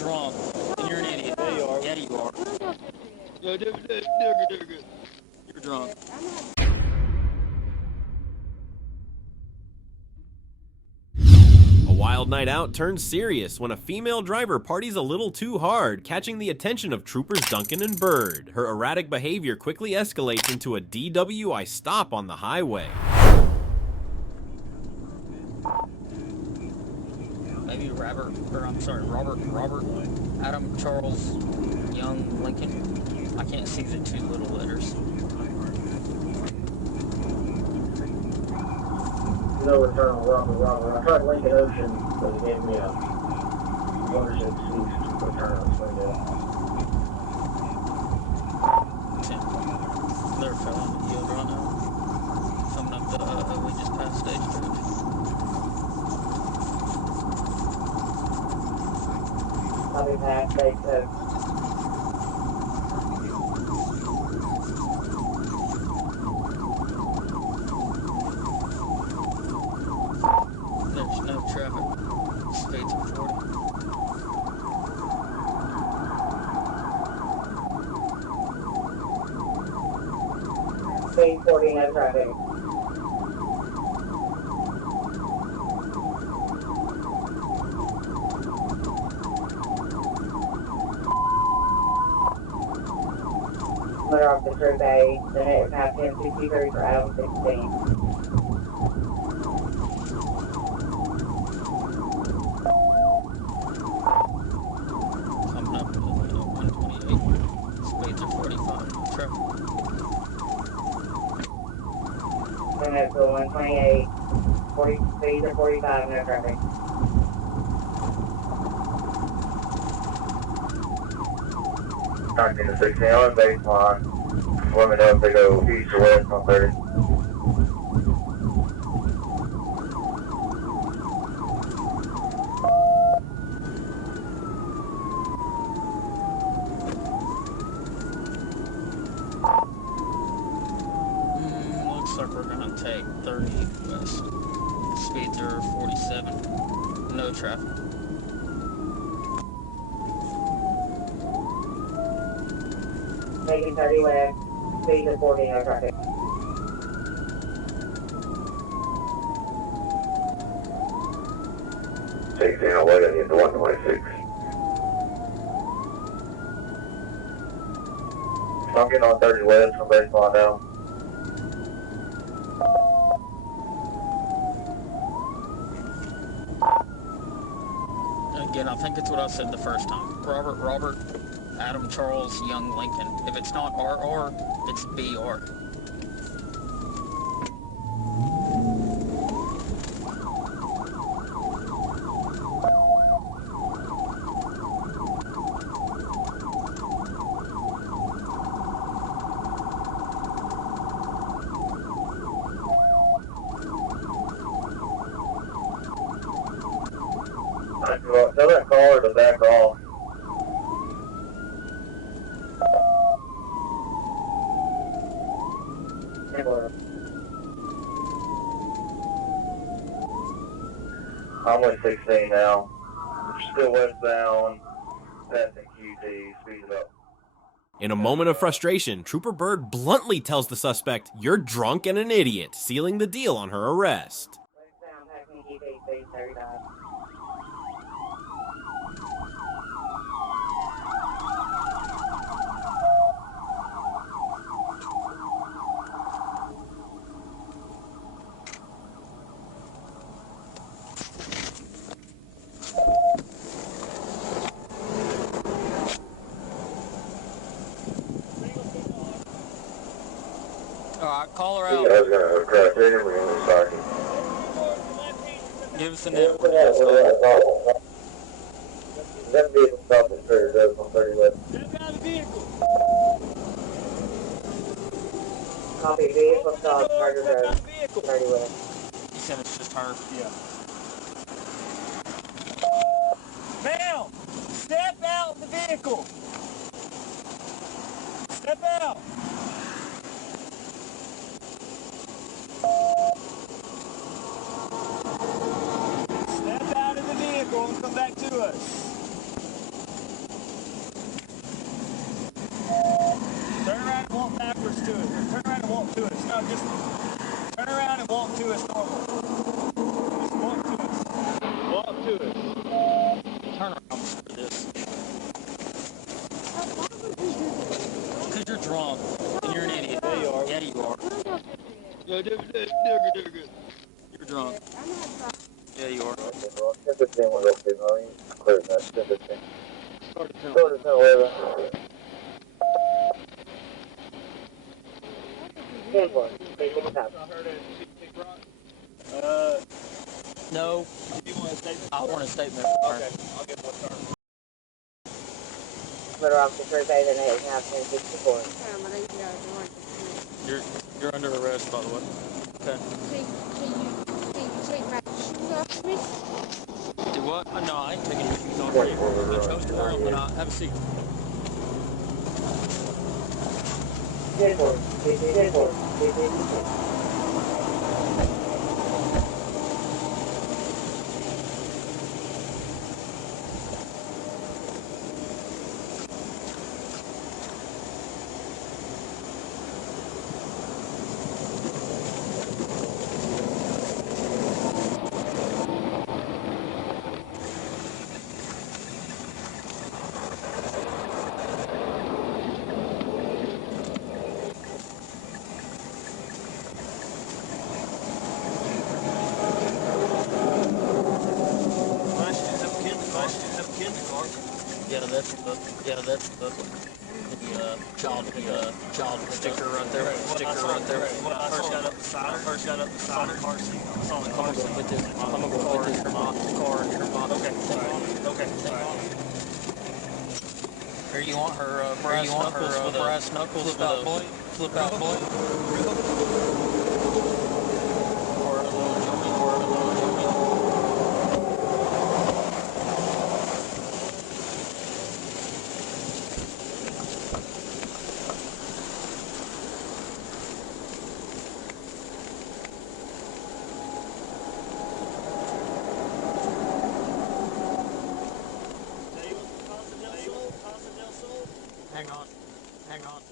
drunk, and you're an idiot. Yeah, you are. Yeah, you are. You're drunk. A wild night out turns serious when a female driver parties a little too hard, catching the attention of troopers Duncan and Byrd. Her erratic behavior quickly escalates into a DWI stop on the highway. Maybe Robert Adam Charles Young Lincoln. I can't see the two little letters. No return on Robert. I tried Lincoln Ocean, but it gave me a 106 return on Springdale. They're filling the yield right now. Coming up the, we just passed Stagecoach. Copy pass, Stagecoach. There's no traffic. Speeds are 40. Speed 40, no traffic. Clear off the Troop A, then it pass 1063 for Adam 16. Coming up to 128. Speeds are 45. Traffic. Then it's 128. 40 speeds are 45, no traffic. Talking to 16 on baseline. Let me know if they go east or west on 30. Looks like we're gonna take 30 west. Speeds are 47. No traffic. Taking 30 west, speed of 40, no traffic. Taking away into 126. I'm getting on 30 west from baseline now. Again, I think it's what I said the first time. Robert Adam Charles Young Lincoln. If it's not RR, it's BR. Tell that caller to back off. I'm with 16 now. Still westbound, passing QT, speed it up. In a moment of frustration, Trooper Byrd bluntly tells the suspect, "You're drunk and an idiot," sealing the deal on her arrest. Westbound, passing QT, speed 39. Alright, call her I out. was gonna crash it, we're gonna start. Give us the network. That vehicle stopped at 30 west on 30 west. Step out of the vehicle. Copy, vehicle stop, Step Carter out Road, of the vehicle. 30 west. You said it's just her. Yeah. Ma'am, step out of the vehicle. Step out. Step out of the vehicle and come back to us. turn around for this. Because you're drunk and you're an idiot. Yeah, you are. Yeah, you are. You're drunk. Yeah, you are. 1015 will go through, honey. Clear that, 1015. Start at 10. Go to 1011. 10-1. Take a tap. I heard it. Big Rock. No, Do you want a statement? I want a statement. Okay, I'll get one turn. Motor officer first aid and 8.5, 1064. You're under arrest, by the way. Okay. Can you take my shoes off me? Do what? No, I ain't taking your shoes off. You chose to wear them tonight. Have a seat. 10-4. 10-4. That's the child sticker right there. Sticker right there. When I first got up the side of the car seat, I saw the car I'm gonna seat. go put this. I'm gonna go put this in my car in your box. Okay, okay, Here you want her brass knuckles with a flip out blade. Or a little joint. Hang on.